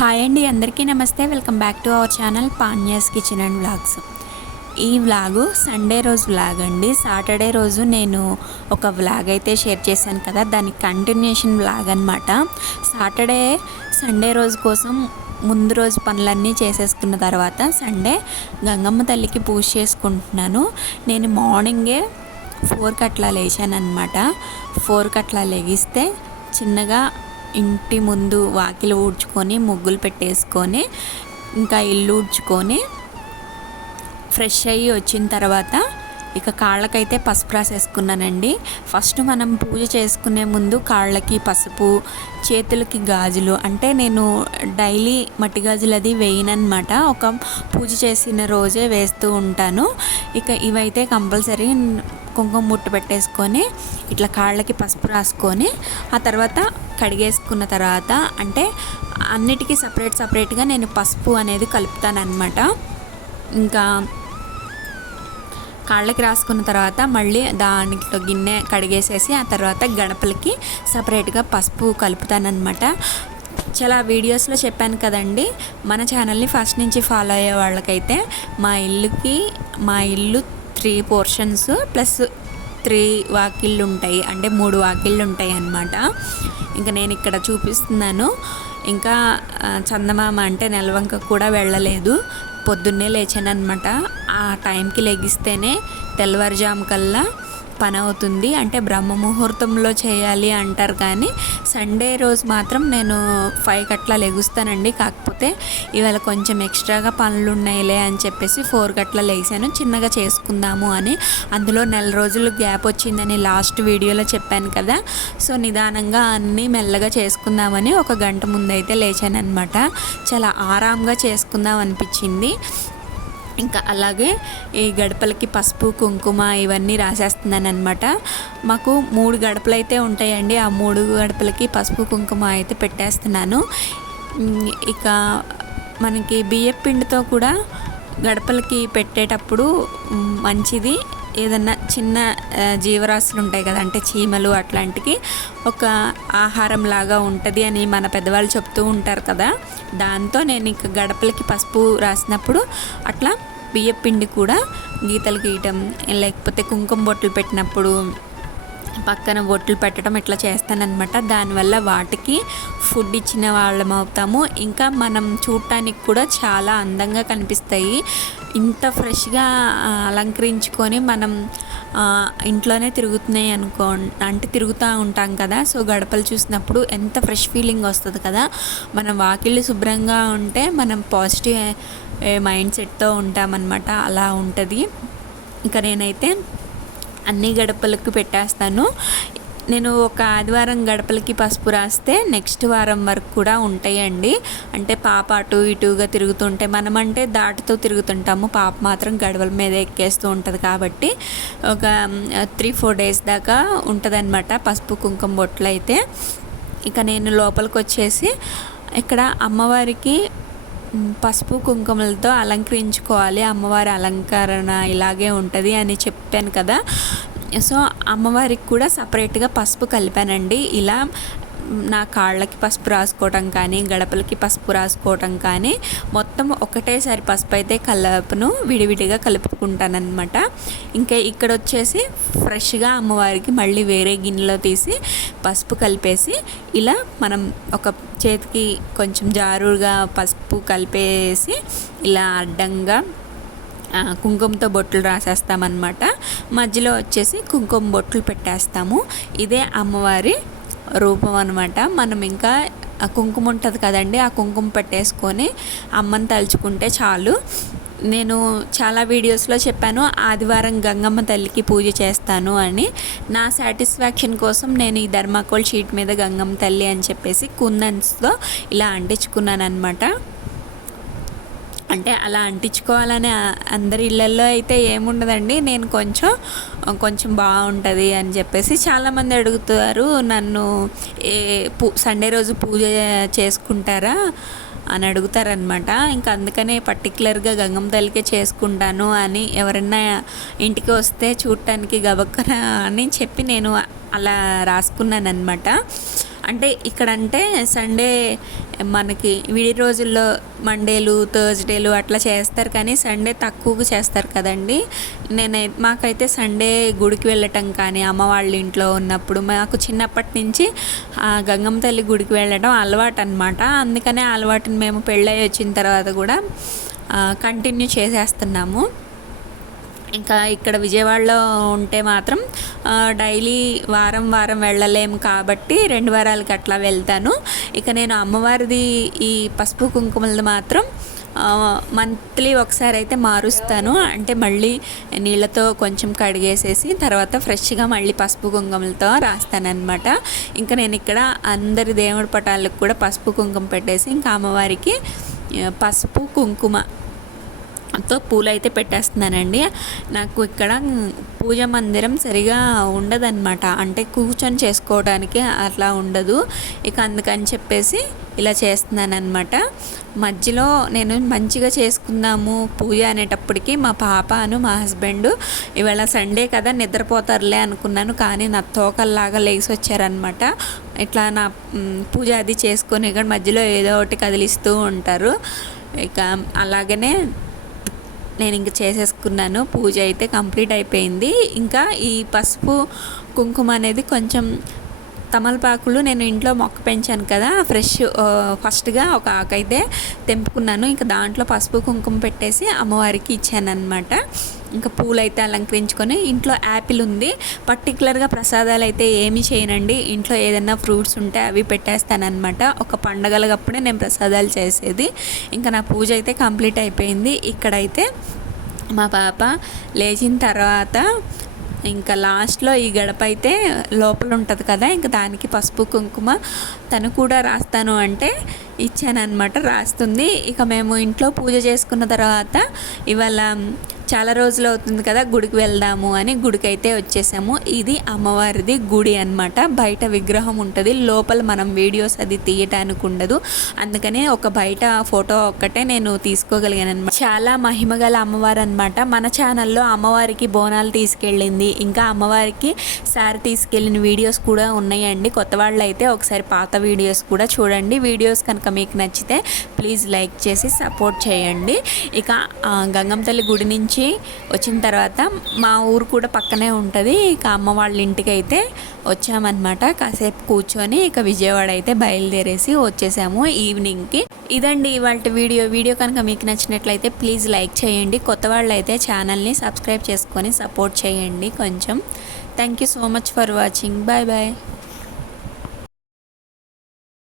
Hi అండి అందరికీ నమస్తే. Welcome back to our channel పాన్యాస్ kitchen and vlogs. ఈ వ్లాగు సండే రోజు వ్లాగ్ అండి. సాటర్డే రోజు నేను ఒక వ్లాగ్ అయితే షేర్ చేశాను కదా దాని కంటిన్యూషన్ వ్లాగ్ అనమాట సాటర్డే సండే రోజు కోసం ముందు రోజు పనులన్నీ చేసేసుకున్న తర్వాత సండే గంగమ్మ తల్లికి పూజ చేసుకుంటున్నాను. నేను మార్నింగే ఫోర్కి అట్లా లేచాను అనమాట ఫోర్కి అట్లా లెగిస్తే చిన్నగా ఇంటి ముందు వాకిలి ఊడ్చుకొని ముగ్గులు పెట్టేసుకొని ఇంకా ఇల్లు ఊడ్చుకొని ఫ్రెష్ అయ్యి వచ్చిన తర్వాత ఇక కాళ్ళకైతే పసుపు రాసేసుకున్నానండి. ఫస్ట్ మనం పూజ చేసుకునే ముందు కాళ్ళకి పసుపు చేతులకి గాజులు అంటే నేను డైలీ మట్టి గాజులు అది వేయనమాట ఒక పూజ చేసిన రోజే వేస్తూ ఉంటాను. ఇక ఇవైతే కంపల్సరీ కుంకుమ ముట్టు పెట్టేసుకొని ఇట్లా కాళ్ళకి పసుపు రాసుకొని ఆ తర్వాత కడిగేసుకున్న తర్వాత అంటే అన్నిటికీ సపరేట్ సపరేట్గా నేను పసుపు అనేది కలుపుతానమాట ఇంకా కాళ్ళకి రాసుకున్న తర్వాత మళ్ళీ దానితో గిన్నె కడిగేసేసి ఆ తర్వాత గడపలకి సపరేట్గా పసుపు కలుపుతానమాట చాలా వీడియోస్లో చెప్పాను కదండి మన ఛానల్ని ఫస్ట్ నుంచి ఫాలో అయ్యే వాళ్ళకైతే మా ఇల్లుకి మా ఇల్లు త్రీ పోర్షన్స్ ప్లస్ త్రీ వాకిళ్ళు ఉంటాయి అంటే మూడు వాకిళ్ళు ఉంటాయి అన్నమాట ఇంకా నేను ఇక్కడ చూపిస్తున్నాను. ఇంకా చందమామ అంటే నెలవంక కూడా వెళ్ళలేదు. పొద్దున్నే లేచానమాట ఆ టైంకి లెగిస్తేనే తెల్లవారుజాము కల్లా పని అవుతుంది. అంటే బ్రహ్మ ముహూర్తంలో చేయాలి అంటారు కానీ సండే రోజు మాత్రం నేను ఫైవ్ కట్లా లెగుస్తానండి. కాకపోతే ఇవాళ కొంచెం ఎక్స్ట్రాగా పనులు ఉన్నాయిలే అని చెప్పేసి ఫోర్ గట్లా లేసాను. చిన్నగా చేసుకుందాము అని. అందులో నెల రోజులు గ్యాప్ వచ్చిందని లాస్ట్ వీడియోలో చెప్పాను కదా. సో నిదానంగా అన్నీ మెల్లగా చేసుకుందామని ఒక గంట ముందైతే లేచాను అనమాట చాలా ఆరాంగా చేసుకుందాం అనిపించింది. ఇంకా అలాగే ఈ గడపలకి పసుపు కుంకుమ ఇవన్నీ రాసేస్తున్నాను అనమాట మాకు మూడు గడపలు అయితే ఉంటాయండి. ఆ మూడు గడపలకి పసుపు కుంకుమ అయితే పెట్టేస్తున్నాను. ఇక మనకి బియ్య పిండితో కూడా గడపలకి పెట్టేటప్పుడు మంచిది. ఏదన్నా చిన్న జీవరాశులు ఉంటాయి కదా అంటే చీమలు అట్లాంటికి ఒక ఆహారం లాగా ఉంటుంది అని మన పెద్దవాళ్ళు చెప్తూ ఉంటారు కదా. దాంతో నేను ఇంక గడపలకి పసుపు రాసినప్పుడు అట్లా బియ్య పిండి కూడా గీతలు గీయటం లేకపోతే కుంకుమ బొట్లు పెట్టినప్పుడు పక్కన ఒట్లు పెట్టడం ఇట్లా చేస్తానన్నమాట. దానివల్ల వాటికి ఫుడ్ ఇచ్చిన వాళ్ళం అవుతాము. ఇంకా మనం చూడటానికి కూడా చాలా అందంగా కనిపిస్తాయి. ఇంత ఫ్రెష్గా అలంకరించుకొని మనం ఇంట్లోనే తిరుగుతున్నాయి అనుకో అంటే తిరుగుతూ ఉంటాం కదా. సో గడపలు చూసినప్పుడు ఎంత ఫ్రెష్ ఫీలింగ్ వస్తుంది కదా. మనం వాకిళ్ళు శుభ్రంగా ఉంటే మనం పాజిటివ్ మైండ్ సెట్తో ఉంటామన్నమాట. అలా ఉంటుంది. ఇంకా నేనైతే అన్ని గడపలకు పెట్టేస్తాను. నేను ఒక ఆదివారం గడపలకి పసుపు రాస్తే నెక్స్ట్ వారం వరకు కూడా ఉంటాయండి. అంటే పాప అటు ఇటుగా తిరుగుతుంటే మనమంటే దాటితో తిరుగుతుంటాము. పాప మాత్రం గడవల మీద ఎక్కేస్తూ ఉంటుంది కాబట్టి ఒక త్రీ ఫోర్ డేస్ దాకా ఉంటుందన్నమాట పసుపు కుంకుమ బొట్లు అయితే ఇక నేను లోపలికి వచ్చేసి ఇక్కడ అమ్మవారికి పసుపు కుంకుమలతో అలంకరించుకోవాలి. అమ్మవారి అలంకరణ ఇలాగే ఉంటుంది అని చెప్పాను కదా. సో అమ్మవారికి కూడా సపరేట్గా పసుపు కలిపానండి. ఇలా నా కాళ్ళకి పసుపు రాసుకోవటం కానీ గడపలకి పసుపు రాసుకోవటం కానీ మొత్తం ఒకటేసారి పసుపు అయితే కలపను విడివిడిగా కలుపుకుంటానమాట ఇంకా ఇక్కడ వచ్చేసి ఫ్రెష్గా అమ్మవారికి మళ్ళీ వేరే గిన్నెలో తీసి పసుపు కలిపేసి ఇలా మనం ఒక చేతికి కొంచెం జారుగా పసుపు కలిపేసి ఇలా అడ్డంగా కుంకుమతో బొట్లు రాసేస్తామన్నమాట. మధ్యలో వచ్చేసి కుంకుమ బొట్లు పెట్టేస్తాము. ఇదే అమ్మవారి రూపం అనమాట మనం ఇంకా ఆ కుంకుమ ఉంటుంది కదండి ఆ కుంకుమ పెట్టేసుకొని అమ్మని తలుచుకుంటే చాలు. నేను చాలా వీడియోస్లో చెప్పాను ఆదివారం గంగమ్మ తల్లికి పూజ చేస్తాను అని. నా సాటిస్ఫాక్షన్ కోసం నేను ఈ ధర్మాకోల్ షీట్ మీద గంగమ్మ తల్లి అని చెప్పేసి కుందన్స్తో ఇలా అంటించుకున్నాను అనమాట అంటే అలా అంటించుకోవాలని అందరి ఇళ్ళల్లో అయితే ఏముండదండి నేను కొంచెం కొంచెం బాగుంటుంది అని చెప్పేసి చాలామంది అడుగుతారు నన్ను ఏ పూ సండే రోజు పూజ చేసుకుంటారా? అని అడుగుతారనమాట ఇంకా అందుకనే పర్టికులర్గా గంగమ్మ తల్లికే చేసుకుంటాను అని ఎవరైనా ఇంటికి వస్తే చూడటానికి గబక్కన అని చెప్పి నేను అలా రాసుకున్నాను అనమాట అంటే ఇక్కడ అంటే సండే మనకి విడి రోజుల్లో మండేలు థర్స్డేలు అట్లా చేస్తారు కానీ సండే తక్కువగా చేస్తారు కదండి. నేనై మాకైతే సండే గుడికి వెళ్ళటం కానీ అమ్మ వాళ్ళ ఇంట్లో ఉన్నప్పుడు మాకు చిన్నప్పటి నుంచి గంగమ్మ తల్లి గుడికి వెళ్ళడం అలవాటు అనమాట అందుకనే అలవాటుని మేము పెళ్ళై వచ్చిన తర్వాత కూడా కంటిన్యూ చేసేస్తున్నాము. ఇంకా ఇక్కడ విజయవాడలో ఉంటే మాత్రం డైలీ వారం వారం వెళ్ళలేము కాబట్టి రెండు వారాలకి అట్లా వెళ్తాను. ఇక నేను అమ్మవారిది ఈ పసుపు కుంకుమలది మాత్రం మంత్లీ ఒకసారి అయితే మారుస్తాను. అంటే మళ్ళీ నీళ్ళతో కొంచెం కడిగేసేసి తర్వాత ఫ్రెష్గా మళ్ళీ పసుపు కుంకుమలతో రాస్తానన్నమాట. ఇంకా నేను ఇక్కడ అందరి దేవుడి పటాలకు కూడా పసుపు కుంకుమ పెట్టేసి ఇంకా అమ్మవారికి పసుపు కుంకుమ తో పూలైతే పెట్టేస్తున్నానండి. నాకు ఇక్కడ పూజ మందిరం సరిగా ఉండదన్నమాట. అంటే కూర్చొని చేసుకోవడానికి అట్లా ఉండదు. ఇక అందుకని చెప్పేసి ఇలా చేస్తున్నాను అనమాట మధ్యలో నేను మంచిగా చేసుకుందాము పూజ అనేటప్పటికి మా పాపను మా హస్బెండ్ ఇవాళ సండే కదా నిద్రపోతారులే అనుకున్నాను. కానీ నా తోకల్లాగా లేచి వచ్చారనమాట ఇట్లా నా పూజ అది చేసుకొని ఇక్కడ మధ్యలో ఏదో ఒకటి కదిలిస్తూ ఉంటారు. ఇక అలాగనే నేను ఇంక చేసేసుకున్నాను. పూజ అయితే కంప్లీట్ అయిపోయింది. ఇంకా ఈ పసుపు కుంకుమ అనేది కొంచెం తమలపాకులు నేను ఇంట్లో మొక్క పెంచాను కదా ఫ్రెష్ ఫస్ట్గా ఒక ఆకైతే తెంపుకున్నాను. ఇంకా దాంట్లో పసుపు కుంకుమ పెట్టేసి అమ్మవారికి ఇచ్చాను అనమాట ఇంకా పూలైతే అలంకరించుకొని ఇంట్లో యాపిల్ ఉంది. పర్టికులర్గా ప్రసాదాలు అయితే ఏమీ చేయనండి. ఇంట్లో ఏదైనా ఫ్రూట్స్ ఉంటే అవి పెట్టేస్తానమాట ఒక పండగలకప్పుడే నేను ప్రసాదాలు చేసేది. ఇంకా నా పూజ అయితే కంప్లీట్ అయిపోయింది. ఇక్కడైతే మా పాప లేచిన తర్వాత ఇంకా లాస్ట్లో ఈ గడప అయితే లోపల ఉంటుంది కదా ఇంకా దానికి పసుపు కుంకుమ తను కూడా రాస్తాను అంటే ఇచ్చానమాట రాస్తుంది. ఇక మేము ఇంట్లో పూజ చేసుకున్న తర్వాత ఇవాళ చాలా రోజులు అవుతుంది కదా గుడికి వెళ్దాము అని గుడికి అయితే వచ్చేసాము. ఇది అమ్మవారిది గుడి అన్నమాట. బయట విగ్రహం ఉంటుంది. లోపల మనం వీడియోస్ అది తీయటానికి ఉండదు. అందుకనే ఒక బయట ఫోటో ఒక్కటే నేను తీసుకోగలిగాను అనమాట చాలా మహిమగల అమ్మవారు అనమాట మన ఛానల్లో అమ్మవారికి బోనాలు తీసుకెళ్ళింది. ఇంకా అమ్మవారికి సారి తీసుకెళ్ళిన వీడియోస్ కూడా ఉన్నాయండి. కొత్త వాళ్ళు అయితే ఒకసారి పాత వీడియోస్ కూడా చూడండి. వీడియోస్ కనుక మీకు నచ్చితే ప్లీజ్ లైక్ చేసి సపోర్ట్ చేయండి. ఇక గంగం గంగమ్మ తల్లి గుడి నుంచి నుంచి వచ్చిన తర్వాత మా ఊరు కూడా పక్కనే ఉంటుంది. ఇక అమ్మ వాళ్ళ ఇంటికి అయితే వచ్చామన్నమాట. కాసేపు కూర్చొని ఇక విజయవాడ అయితే బయలుదేరేసి వచ్చేసాము ఈవినింగ్కి. ఇదండి ఇవాళ వీడియో. వీడియో కనుక మీకు నచ్చినట్లయితే ప్లీజ్ లైక్ చేయండి. కొత్త వాళ్ళు అయితే ఛానల్ని సబ్స్క్రైబ్ చేసుకొని సపోర్ట్ చేయండి కొంచెం. Thank you so much for watching. Bye bye.